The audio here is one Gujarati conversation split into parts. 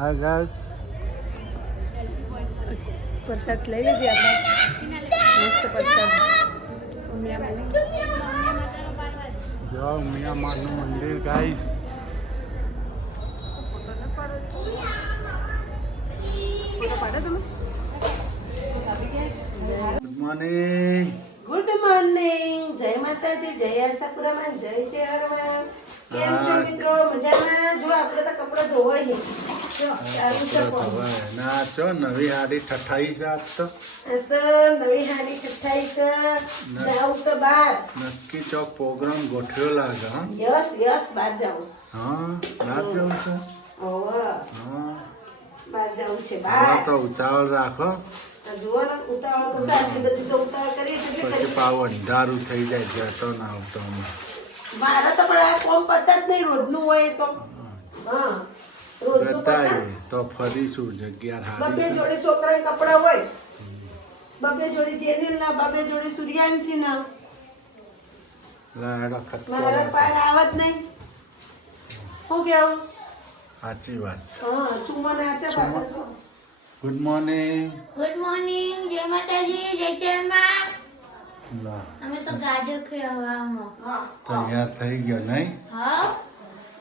હા ગાઈસ પ્રસાદ લઈ લીધી આપણે. મસ્ત પ્રસાદ. ઉમિયામાં જો મિયામારનું મંદિર guys good morning good morning જય માતાજી જય આશાપુરામાં જય ચેહરમાં કેમ છો. મિત્રો? મજામાં? જો આપણે તો કપડાં ધોવાય નહીં. ના છો નવી હાડી ઠઠાઈ જાત તો. નવી હાડી ઠઠાઈ તો બહાર. નક્કી ચોક પ્રોગ્રામ ગોઠવ્યો લાગે હા. યસ યસ બહાર જાઉં હા રાત જવું છે? ઓવે હા. બહાર જાઉં છે હવે તો ઉતાવળ રાખો. જુઓ ને ઉતાવળ તો સાચી બધી તો ઉતાવળ કરીએ પછી પાવ અંધારું થઈ જાય જતો ના આવતો. મારે તો પણ આ કોમ પતા જ નહીં રોજનું હોય તો. હા. આવીએ તો ફરીશું જગ્યા હારી બબે જોડે છોકરાને કપડા હોય. બબે જોડે જેનિલ ના બબે જોડે સૂર્યાંશી ના લાડો ખટકો મારા પાર આવત નહીં. શું કેવું? સાચી વાત છે. હા ચુમો નાચે પાછળ જો. ગુડ મોર્નિંગ ગુડ મોર્નિંગ જય માતાજી જય ચરમાં લા અમે તો ગાજર ખાવા હા. તૈયાર થઈ ગયો નહીં? હા.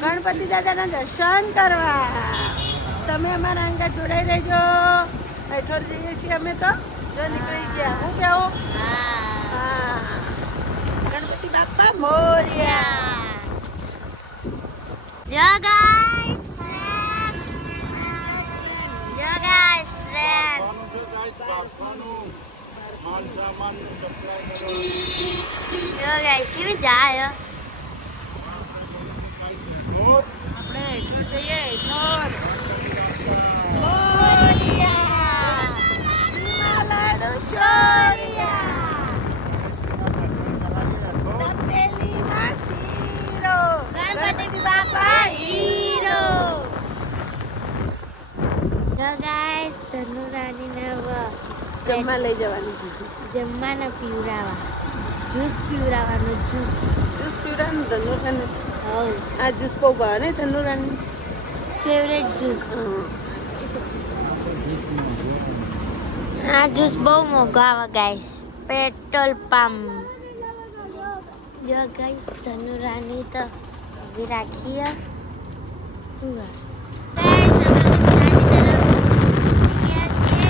ગણપતિ દાદાના દર્શન કરવા. તમે અમારા અંગા જોડાઈ રહેજો. હેઠળ જઈએ છીએ અમે તો. જો નીકળી ગયા. હું કેવું હા. હા ગણપતિ બાપા મોર્યા. જો ગાઈસ જો ગાઈસ ટ્રેન. જો ગાઈસ કેવી જાય આપણે હેઠોર જઈએ હેઠોર મોરિયા લાડુ ચોરિયા મોરિયા તપેલીના શીરો ગણપતિ બાપા હીરો જો ગાઈસ ધનુરાણીને હવે જમવા લઈ જવાની કીધું જમવાના પીવડાવા જ્યુસ પીવડાવવાનો જ્યુસ જ્યુસ પીવડાનું ધનુરાને હવ આ જ્યુસ બહુ ભાવે ને ધનુરાની ફેવરેટ જ્યુસ આ જ્યુસ બહુ મોંઘો આવે ગાઈસ પેટ્રોલ પંપ જો ગાઈસ ધનુરાની તો રાખીએ ઉવા. Guys, અમે ઉત્તરાયણની તરફ ગયા છીએ.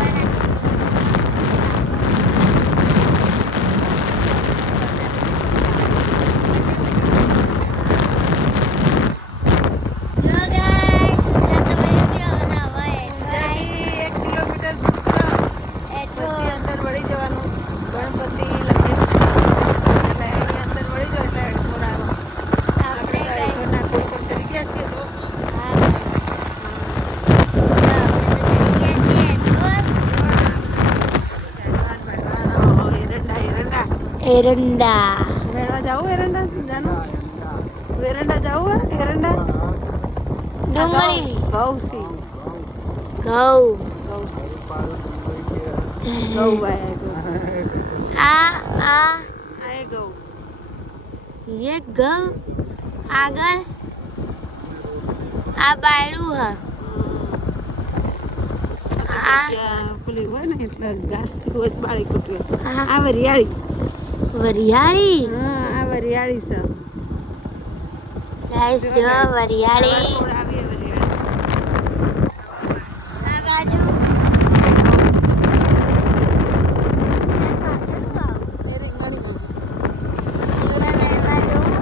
અને હવે જાઈશું જો ગાઈસ ઉત્તરાયણ તો વહી ગયો અને હવે ત્યાંથી એક કિલોમીટર દૂર છે એટલો પછી અંદર વળી જવાનું ગણપતિ લખેલું છે એટલે અહીં અંદર વળી જાવ એટલે હેડફોન આવે આપણે આપણે ગાઈસ હેડફોન નાખો ઉપર ચડી ગયા છીએ તો હા આપણે તો જઈએ છીએ ઢોર ભગવાન ભગવાન એરંડા વેરંડા જાવું એરંડા જાનો વેરંડા જવું એરંડા ડુંગળી ગૌસી ગૌ ગૌસી ગૌ વાયા આ આ આ ગૌ ये ગૌ આગળ આ બાયડું હા આ પેલી હોય ને એટલે ઘાસથી હોય બાળી કૂટવે આ આ વરિયાળી વરિયાળી. હા આ વરિયાળી છે. ગાઈસ જો વરિયાળી આ બાજુ પાછળનું ગાવ એ રીંગણીમાં એમાં જવું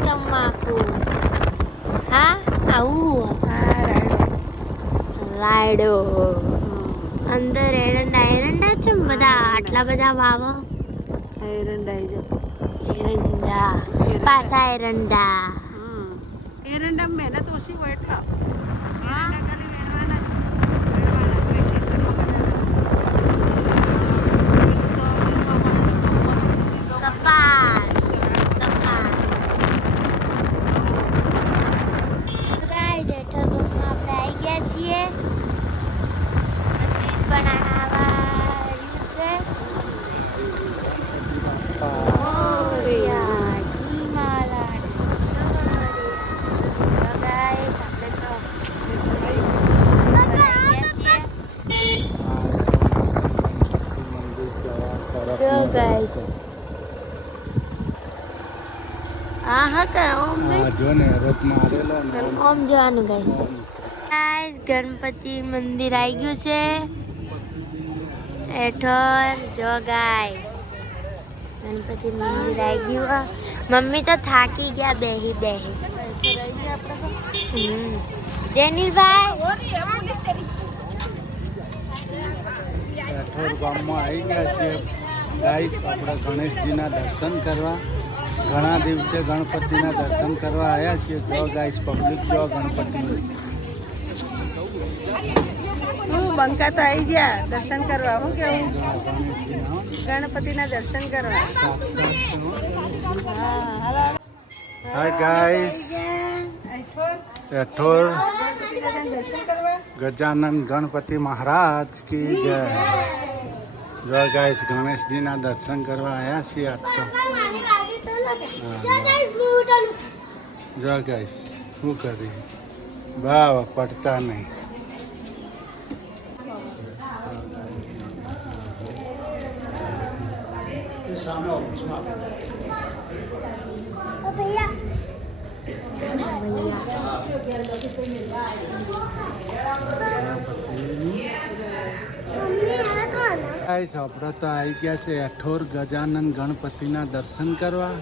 તમાકુ હા આવું આ રાયડો રાયડો અંદર એરંડા એરંડા છે બધા આટલા બધા વાવો? એરંડા જો. એરંડા. પાછા એરંડા. હા. એરંડા મહેનત ઓછી હોય એટલા. એરંડા ખાલી વેણવાના જ હોય વેણવાના જ હોય ઠેસરમાં બનાવવાના. કપાસ કપાસ ગાઈસ હેઠળ રૂમમાં આપણે આવી ગયા છીએ મંદિર પણ આવા રહ્યું છે મોરયા, હિમાલય, તો guys, આપણે તો મંદિર પર આવી ગયા છીએ. જો guys, આ હા કે ઓમ નહીં હા જો ને રથ મારેલો ને ઓમ. જોવાનું ગાઈસ Guys, ગણપતિ મંદિર આવી ગયું છે. હેઠળ જો ગાઈસ ગણપતિ મંદિર આવી ગયું. મમ્મી તો થાકી ગયા બેહી બેહી. હમ. જેનિલભાઈ? કઠોર ગામમાં આવી ગયા છીએ. ગાઈસ આપણા ગણેશજીના દર્શન કરવા. ઘણા દિવસે ગણપતિના દર્શન કરવા આવ્યા છીએ. જો ગાઈશ પબ્લિક જો ગણપતિ હું બંકા તો આવી ગયા દર્શન કરવા. હું કેવું? ગણપતિના દર્શન કરવા. હાય ગાઈસ કરવા. ગજાનંદ ગણપતિ મહારાજ કી જય. જો ગાઈસ ગણેશજીના દર્શન કરવા આવ્યા છીએ. આજ તો જો ગાઈસ શું કરી બાવ પડતા નહીં ગાઈસ આપણે તો આવી ગયા છે અઠોર ગજાનંદ ગણપતિના દર્શન કરવા.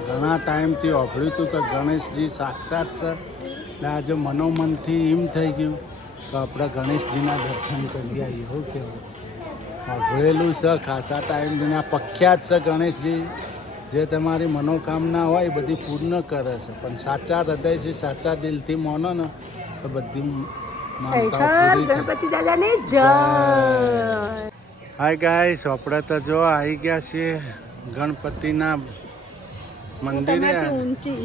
ઘણા ટાઈમથી ઓભળ્યું હતું તો ગણેશજી સાક્ષાત છે એટલે આજે મનોમનથી એમ થઈ ગયું તો આપણે ગણેશજીના દર્શન કરી આવીએ એવું કેવું ઓભળેલું છે ખાસા ટાઈમ ને આ પ્રખ્યાત છે ગણેશજી જે તમારી મનોકામના હોય એ બધી પૂર્ણ કરે છે. પણ સાચા હૃદયથી સાચા દિલથી માનો ને તો બધી ગણપતિ દાદાની જય! હાય ગાઈસ આપણે તો જો આવી ગયા છીએ ગણપતિના મંદિરે તમારથી ઊંચી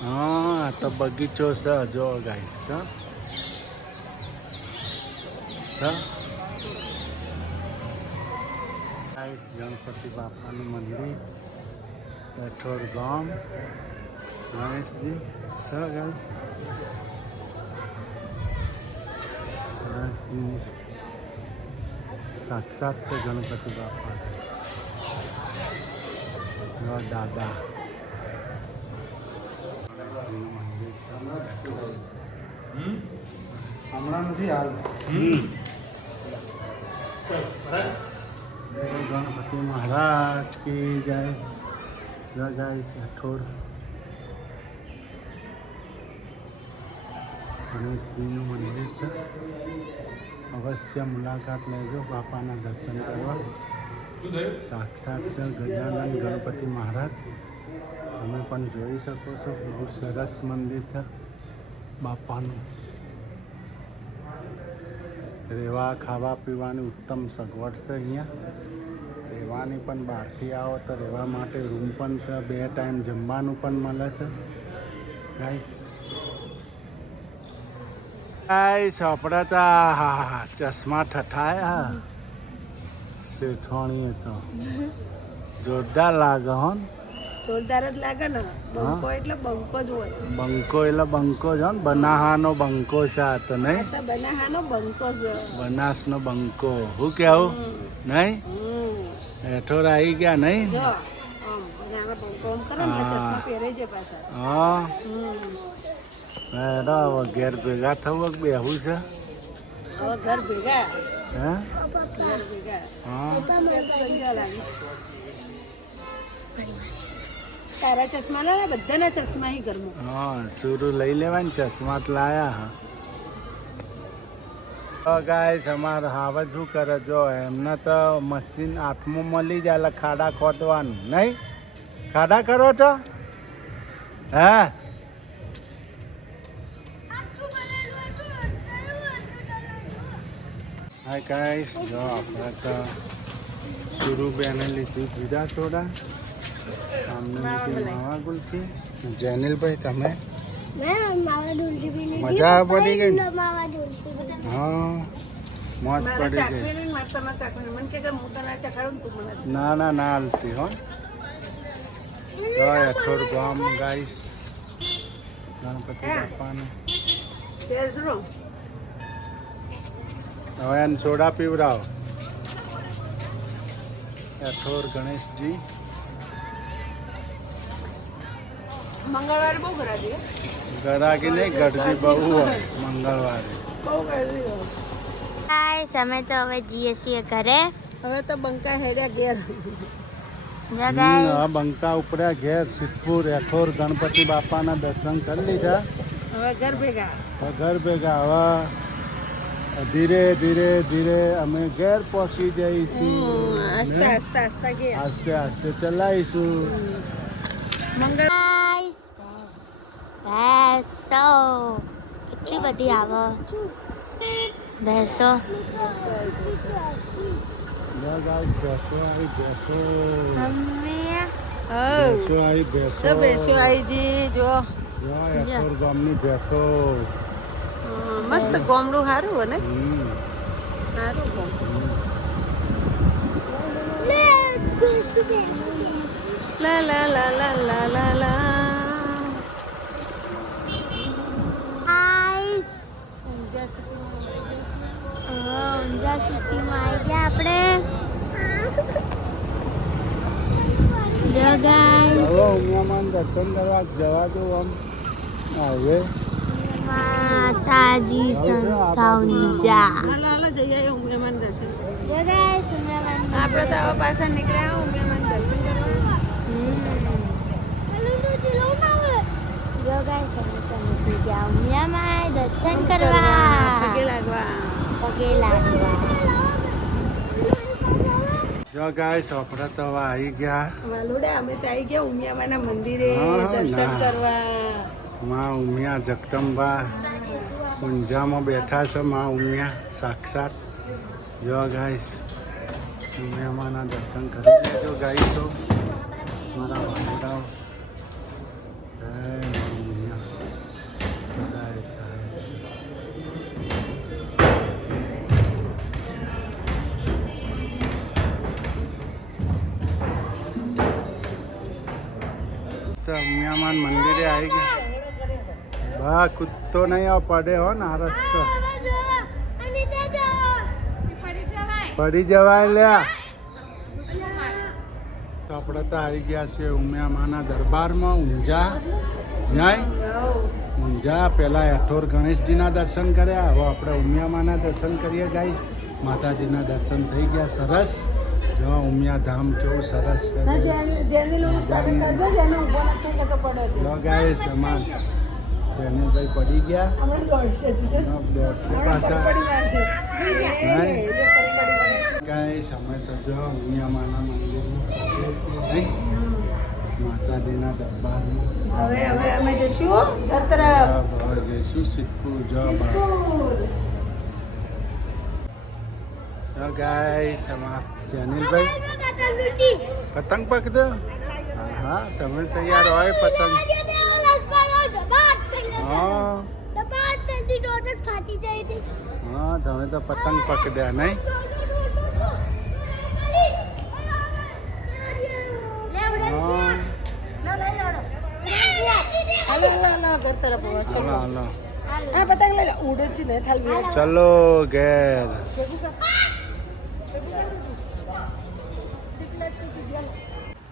હા આ તો બગીચો છે જો ગાઈસ હા હા? ગાઈસ ગણપતિ બાપાનું મંદિર કઠોર ગામ ગણેશજી છે ગાઈસ ગણેશજી સાક્ષાત છે ગણપતિ બાપા જો દાદા ગણેશજીનું મંદિર છે. હમણાં નથી હાલ ગણપતિ મહારાજ કી જય જય ગાઈસ અઠોર ગણેશજીનું મંદિર છે અવશ્ય મુલાકાત લેજો બાપાના દર્શન કરવા સાક્ષાત છે ગજાનંદ ગણપતિ મહારાજ તમે પણ જોઈ શકો છો બહુ સરસ મંદિર છે. બાપાનું. રહેવા ખાવા પીવાની ઉત્તમ સગવડ છે અહીંયા. રહેવાની પણ બહારથી આવો તો રહેવા માટે રૂમ પણ છે બે ટાઈમ જમવાનું પણ મળે છે. ગાઈસ ગાઈસ આપણા ચશ્મા ઠઠાયા. શેઠવાણીએ તો. જોરદાર લાગે હો ને. જોરદાર જ લાગે ને. બંકો એટલે બંકો જ હોય. બંકો એટલે બંકો જ હો. ને બનાહાનો બંકો છે આ તો નહીં? બનાહાનો બંકો છે. બનાસનો બંકો. હું હમ. નહીં. હેઠોર આવી ગયા નહીં? હા. ઘેર ભેગા થવું બેહું છે? ઘર ભેગા. હે? ઘર ભેગા. હા. સમજા લાગે. તારા ચશ્મા લાવ્યા બધાના ચશ્મા હી ઘરમાં. હા, સુરુ લઈ લેવાય ને ચશ્મા તો લાયા હા. ગાઈસ અમારે હાવજ શું કરે? જો, એમને તો મશીન હાથમાં મળી જાય એટલે ખાડા ખોદવાનું, નહીં? ખાડા કરો છો? હે? હા ગાઈસ જો, આપણે તો સુરુબેને લીધું આમને લીધી માવા ગુલફી. જેનિલભાઈ તમે મજા પડી ગઈ હા મોજ પડી ગઈ. ને તું મને આ ના ના ના હાલતી હો. તો ગામ ગાઈસ. ગણપતિ બાપાને. હવે એને સોડા પીવડાવો. હેઠોર ગણેશજી. મંગળવારે બહુ ગરાદી હો. નહીં? ગરદી બહુ હોય મંગળવારે. બહુ ગરાદી હોય. અમે તો હવે જઈએ છીએ ઘરે. હવે તો બંકા હેડ્યા ઘેર. આ બંકા ઉપડ્યા ઘેર સિદ્ધપુર હેઠોર ગણપતિ બાપાના દર્શન કરી લીધા. હવે ઘર ભેગા. હવે ઘર ભેગા. હવે ધીરે ધીરે ધીરે અમે ઘેર પહોંચી જઈશું. આસ્તે આસ્તે આસ્તે આસ્તે આસ્તે ચલાવીશું. મંગળ બેસો કેટલી બધી આવે? ભેંસો. ભેંસો ભેંસો. ભેંસો ભેંસો. મસ્ત ગોમડું સારું ને? સારું ગોમડું. લા લા લા લા લા લા લા ગાઈસ ઊંઝા સિટીમાં આવી ગયા આપણે જો ગાઈસ હવે ઉમિયામાં દર્શન કરવા જવા દો આમ હવે માતાજી સંસ્થા જા. હાલો હાલો જઈ આવીએ ઉમિયામાન દર્શન કરવા. જો ગાઈસ ઊંઝામાં આપણે તો હવે પાછા નીકળ્યા ઉમિયામાન દર્શન કરવા. જો ગાઈસ અમે તો નીકળી ગયા ઉમિયામાં દર્શન કરવા. પગે લાગવા. પગે લાગવા. જો ગાઈસ આપણે તો હવે આવી ગયા. વાલુડા અમે તો આવી ગયા ઉમિયામાના મંદિરે દર્શન કરવા. માં ઉમિયા જગદંબા ઊંઝામાં બેઠા છે માં ઉમિયા સાક્ષાત. જો ગાઈસ ઉમિયામાના દર્શન કરી લેજો ગાઈસ મારા વાલુડાઓ. તો મંદિરે આવી ગયા. બા, કૂદતો નહીં આવ, પડે હો ને આ પડી જવાય, લ્યા. તો આપણે તો આવી ગયા છીએ ઉમિયામાના દરબારમાં, ઊંઝા. ન્યાય? ઊંઝા. પહેલાં એઠોર ગણેશજીના દર્શન કર્યા. હવે આપણે ઉમિયામાના દર્શન કરીએ ગાઈશ માતાજીના દર્શન થઈ ગયા, સરસ. જો ઉમિયા ધામ કેવું સરસ છે. ના જેની તો પડે ગયા. કઈ અમે તો જો ઉમિયા માના મંદિર માતાજીના દરબાર હવે હવે અમે જઈશું. જઈશું સિદ્ધપુર. જો. તો ગાઈસ અમાર જેનિલભાઈ પતંગ પકડો હા તમે તૈયાર હોય પતંગ હા હા તમે તો પતંગ પકડ્યા નહીં હાલો હાલો હાલો હાલો હાલો ચલો ઘેર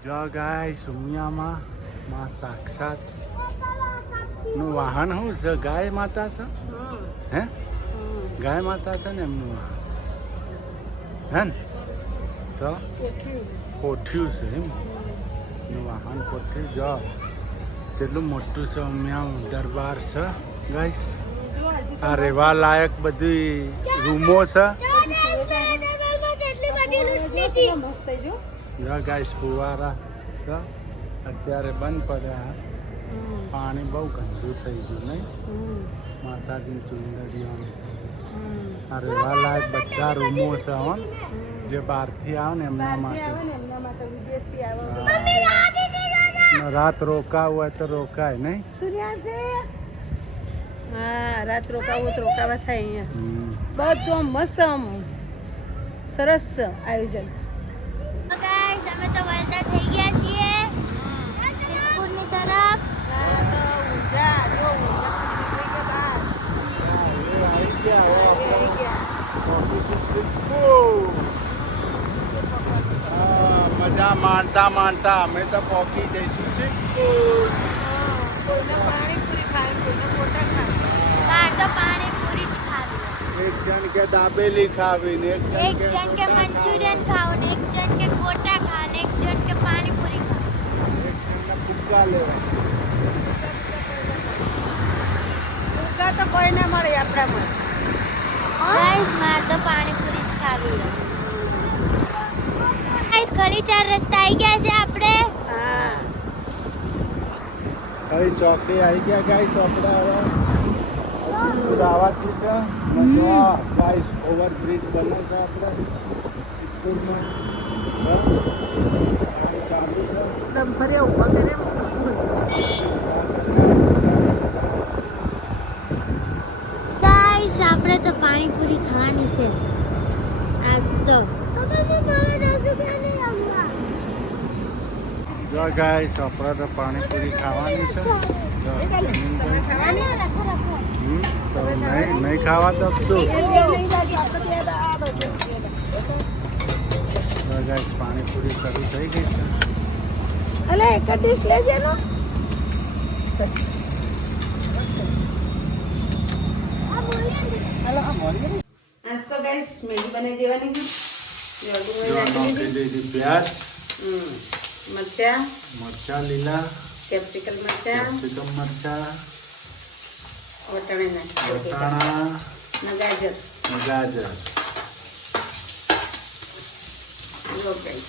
જો ગાય સુમિયામાં માં સાક્ષાતનું વાહન શું છે? ગાય માતા છે? હે? ગાય માતા છે ને એમનું વાહન. હે ને? તો કોઠ્યું છે એમ. વાહન કોઠ્યું. જો, જેટલું મોટું છે ઉમિયા દરબાર છે ગાઈશ આ રહેવા લાયક બધી રૂમો છે. મસ્ત જો જો ગાઈસ ફુવારા. છે અત્યારે બંધ પડ્યા. પાણી બહુ ગંદુ થઈ ગયું નહીં? માતાજી ચુંદડીઓ. આ રહેવા લાયક બધા રૂમો છે હો. જે બહારથી આવે ને એમના માટે. રાત રોકાવું હોય તો રોકાય નહીં? હા રાત રોકાવું તો રોકાવા થાય અહીંયા. બધું આમ મસ્ત આમ સરસ છે આયોજન ગાઈસ અમે તો વળતા થઈ ગયા છીએ સિદ્ધપુરની તરફ ના તો ઊંઝા જો ઊંઝા નીકળી ગયા બહાર આવી ગયા, હવે આવી ગયા પહોંચીશું સિદ્ધપુર. હા, મજા માણતા માણતા અમે તો પહોંચી જઈશું સિદ્ધપુર હા, કોઈને પાણીપુરી ખાય કોઈને ગોટા ખાય બહાર તો પાણીપુરી જ ખાવી એક જણ કે દાબેલી ખાવી ને એક એક જણ કે મંચુરિયન ખાવ ને એક જણ કે ગોટા ખા ને એક જણ કે પાણીપુરી ખા એક જણના ફુગ્ગા લેવા ભૂકા તો કોઈ ના મળે આપણામાં ગાઈસ માર તો પાણીપુરી જ ખાવી ગાઈસ ખરી ચાર રસ્તા આવી ગયા છે આપણે. હા. હવે ચોકડી આવી ગયા ગાય ચોકડા હવે. સિદ્ધપુર આવવાથી છે. ને જો ગાઈસ ઓવરબ્રિજ બને છે આપણે. સિદ્ધપુરમાં હા. ચાલુ છે. એકદમ ફરે ઊભા કરે ગાઈસ આપણે તો પાણીપુરી ખાવાની છે. આજ તો. જો ગાય ચોપડા તો પાણીપુરી ખાવાની છે. નહીં નહીં ખાવા તો. આપણે તો ગાઈસ પાણીપુરી શરૂ થઈ ગઈ છે. અલે એક ડીશ લેજે નો. આજ તો ગાઈસ મેગી બનાવી દેવાની છે પ્યાજ મરચા મરચા લીલા કેપ્સિકમ મરચા કેપ્સિકમ મરચા વટાણે. વટાણા ગાજર ગાજર જો ગાઈસ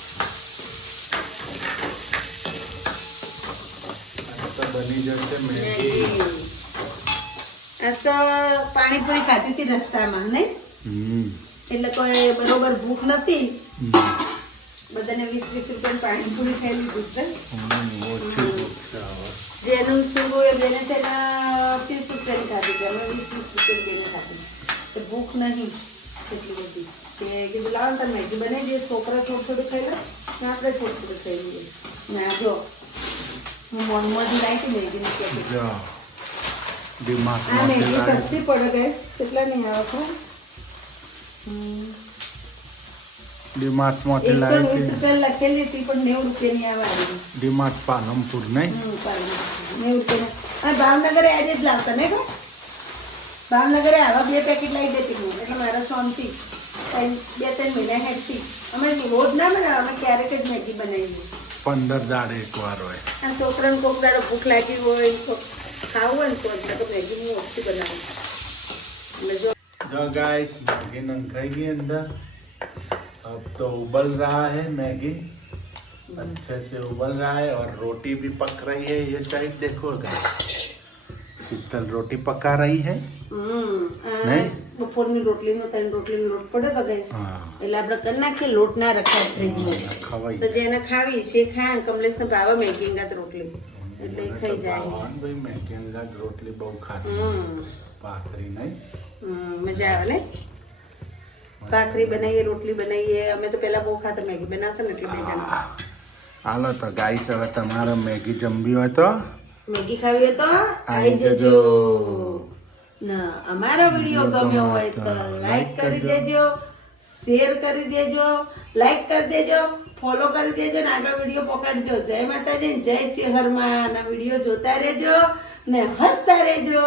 તો બની જશે મેગી આજ તો પાણીપુરી ખાધી હતી રસ્તામાં ને એટલે કોઈ બરોબર ભૂખ નથી બધાને વીસ વીસ રૂપિયા પાણીપુરી ખાઈ લીધું છે. જેનું શું એ બેને તેના ત્રીસ રૂપિયાની ખાધી છે અમે વીસ વીસ રૂપિયા બેને ખાધી તો ભૂખ નહીં એટલી બધી. કે કીધું લાવો તમે મેગી બનાવી દઈએ. છોકરા થોડું થોડું ખાઈ લે. ને આપણે થોડું થોડું ખાઈ લઈએ. ને જો હું મોનમાંથી લાવી હતી મેગીની પેકેટ આ મેગી લાવી. સસ્તી પડે ગઈશ કેટલા નહીં આવે ડીમાર્ટમાં તે લાવી હતી રૂપિયા લખેલી હતી પણ 90 રૂપિયા ની આવે ડીમાર્ટ પાલનપુર નહીં? હમ, પાણી. નેવું રૂપિયાના અને જ લાવતા ને કહો ભાવનગરે આવા બે પેકેટ લાવી દેતી હું એટલે મારા ત્રણ- બે ત્રણ મહિના હેઠથી. અમે રોજ ના બનાવે અમે ક્યારેક જ મેગી બનાવીએ. પંદર દાડે એક વાર હોય. આ છોકરાને કોક દાડો ભૂખ લાગી હોય તો ખાવું હોય ને તો એટલે તો મેગી હું ઓછી બનાવું એટલે જો जो गाइस मैगी नंखाई गई अंदर अब तो उबल रहा है मैगी अच्छे से उबल रहा है और रोटी भी पक रही है ये साइड देखो गाइस शीतल रोटी पका रही है હમ આ नहीं બપોરની રોટલીનો ત્રણ રોટલીનો લોટ પડ્યો તો ગેસ હા. એટલે આપણે કરી નાખીએ લોટ ના રખાય ફ્રીજમાં ખવાઈ તો જેને ખાવી છે એ ખાય કમલેશને ભાવે મેગી અંગાત રોટલી એટલે ખાઈ જાય. ભાઈ મેગી અંગાત રોટલી બહુ ખાધી ભાખરી નહીં. મજા આવે ને? ભાખરી બનાવીએ રોટલી બનાવીએ. અમે તો પહેલા બહુ ખાતા મેગી બનાવતા ને એટલે બે જણા. હાલો તો ગાઈસ હવે તમારે મેગી જમવી હોય તો? મેગી ખાવી તો? આવી. જજો. ના અમારો વીડિયો ગમ્યો હોય તો લાઈક કરી દેજો. શેર કરી દેજો લાઈક કરી દેજો ફોલો કરી દેજો ને આગળ વીડિયો પકડજો. જય માતાજી જય ચેહરમાં વીડિયો જોતા રહેજો ને હસતા રહેજો.